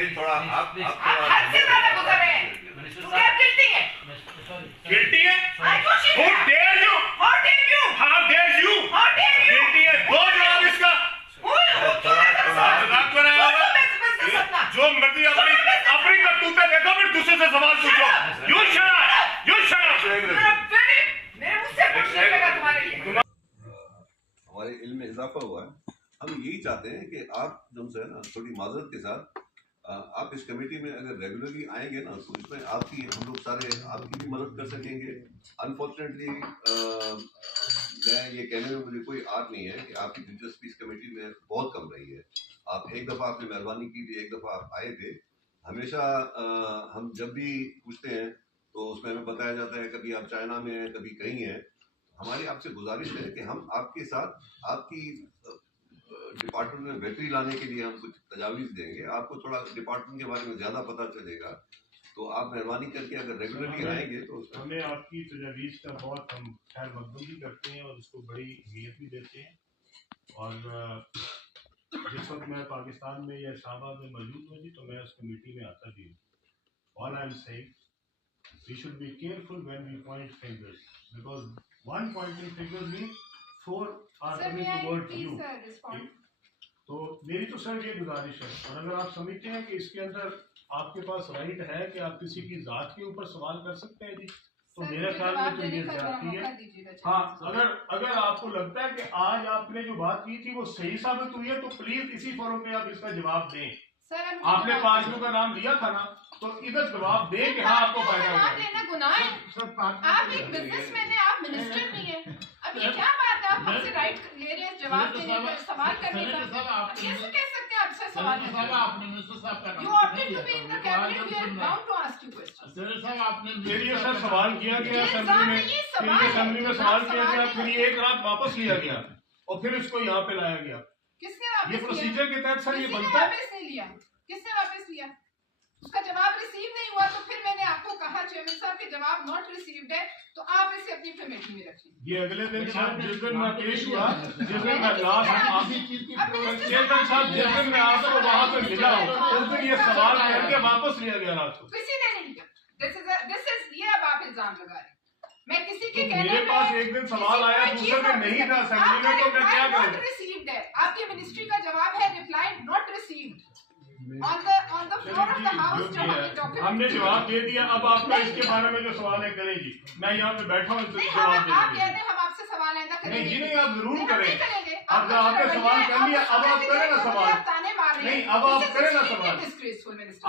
नहीं थोड़ा आप हद से ज्यादा गुजर रहे हैं। तू क्या गिल्टी है? गिल्टी है? Who dare you? How dare you? How dare you? How dare you? Guilty है, दो जवाब इसका। मजाक बनाया हुआ है? जो मर्जी अपनी करतूतें देखो, फिर दूसरे से सवाल पूछो। You shut up! You shut up! मेरे मुझसे कुछ नहीं लगा तुम्हारे लिए। हमारे इल्म में इजाफा हुआ है। हम यही चाहते हैं कि आप जो है ना थोड़ी माजरत के साथ आप इस कमेटी में अगर रेगुलरली आएंगे ना तो इसमें आपकी हम लोग सारे आपकी भी मदद कर सकेंगे। अनफॉर्चुनेटली मैं ये कहने में मुझे कोई आद नहीं है कि आपकी दिलचस्पी इस कमेटी में बहुत कम रही है। आप एक दफ़ा आपने मेहरबानी की थी, एक दफ़ा आप आए थे। हमेशा हम जब भी पूछते हैं तो उसमें हमें बताया जाता है कभी आप चाइना में हैं, कभी कहीं हैं। हमारी आपसे गुजारिश है कि हम आपके साथ आपकी डिपार्टमेंट में बेहतरी लाने के लिए हम कुछ तजावीज़ देंगे। आपको थोड़ा डिपार्टमेंट के बारे में ज़्यादा पता चलेगा, तो आप मेहरबानी करके अगर रेगुलरली आएंगे तो हमें आपकी तजावीज़ का बहुत हम खैर मकदूम भी करते हैं और उसको बड़ी अहमियत भी देते हैं। और जिस वक्त मैं पाकिस्तान में या इस्लामाबाद में मौजूद हूँ जी, तो मैं उस कमेटी में आता भी हूँ। All I am saying we should be careful when we point fingers, because one pointing finger means four are coming towards you. तो मेरी तो सर ये गुजारिश है, और अगर आप समझते हैं कि इसके अंदर आपके पास राइट है कि आप किसी की जात के ऊपर सवाल कर सकते हैं जी, तो मेरे ख्याल में तो ये ज्यादती है। हाँ, अगर आपको लगता है कि आज आपने जो बात की थी वो सही साबित हुई है तो प्लीज इसी फोरम पे आप इसका जवाब दें। आपने पार्टियों का नाम लिया था ना, तो इधर जवाब दें कि हाँ आपको फायदा हुआ। लेना गुनाह है। आप एक बिजनेसमैन है, आप मिनिस्टर नहीं है। अब ये क्या बात है, आप हमसे राइट ले रहे हैं जवाब देने का, सवाल करने का। कैसे कह सकते हैं आपसे सवाल करने का? You opted to be in the cabinet, we are bound to ask you questions. फिर ये सर सवाल किया गया असेंबली में सवाल किया गया, फिर ये एक रात वापस लिया गया और फिर इसको यहाँ पे लाया गया। किसने वापस ये प्रोसीजर के तहत सर ये बनता है। वापस नहीं लिया, किसने वापस लिया? उसका जवाब रिसीव नहीं हुआ, तो फिर मैंने आपको कहा चेयरमैन साहब के जवाब नॉट रिसीव्ड है, तो आप इसे अपनी कमेटी में रखिए। ये अगले दिन साहब जिस दिन मैं पेश हुआ, जिस दिन मैं लास्ट चेयरमैन साहब जिस दिन मैं आपको वहाँ पे मिला उस दिन ये सवाल करके वापस लिया गया रात को। किसी ने नहीं लिया। दिस इज ये अब आप इल्जाम लगा रहे हैं। मैं किसी के कहने मेरे पास एक दिन सवाल आया, दूसरे दिन नहीं था असेंबली में, तो मैं क्या करूं? नॉट रिसीव्ड है, आपकी मिनिस्ट्री का जवाब है reply not received on the floor of the house. जो हमने जवाब दे दिया, अब आपका इसके बारे में जो सवाल है करें जी। मैं यहाँ पे बैठा हूँ जवाब देने। आप कहते हैं हम आपसे सवाल आइंदा करेंगे। नहीं जी, नहीं, आप जरूर करें। अब आपने सवाल कर लिया, अब आप करें ना सवाल। नहीं, अब आप करें ना सवाल।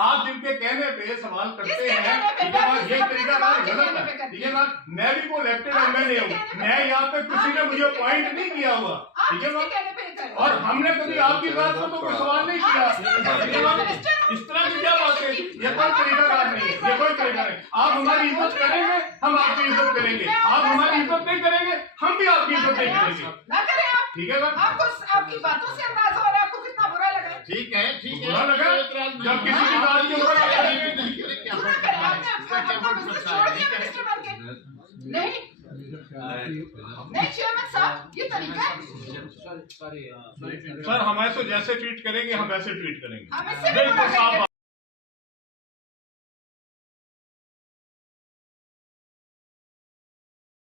आप जिनके कहने पे सवाल करते हैं, ये तरीका गलत है। ठीक है ना, मैं भी वो इलेक्टेड एमएलए हूँ, मैं यहाँ पे किसी ने मुझे अपॉइंट नहीं किया हुआ। ठीक है ना, और हमने कभी आपकी बात को तो कोई सवाल नहीं किया। इस तरह की क्या बात है? ये कोई तरीका नहीं है, ये कोई तरीका नहीं। आप हमारी इज्जत करेंगे, हम आपकी इज्जत करेंगे। आप हमारी इज्जत नहीं करेंगे, हम भी आपकी इज्जत नहीं करेंगे। ठीक है ना? आपको आपकी बातों से अंदाजा हो रहा है आपको कितना बुरा लगा। ठीक है, ठीक है, बुरा लगा जब किसी की बात के ऊपर नहीं चेयरमैन साहब, ये तरीका है। सर हम ऐसे जैसे ट्वीट करेंगे हम ऐसे ट्वीट करेंगे। हम इससे भी बुरा करेंगे।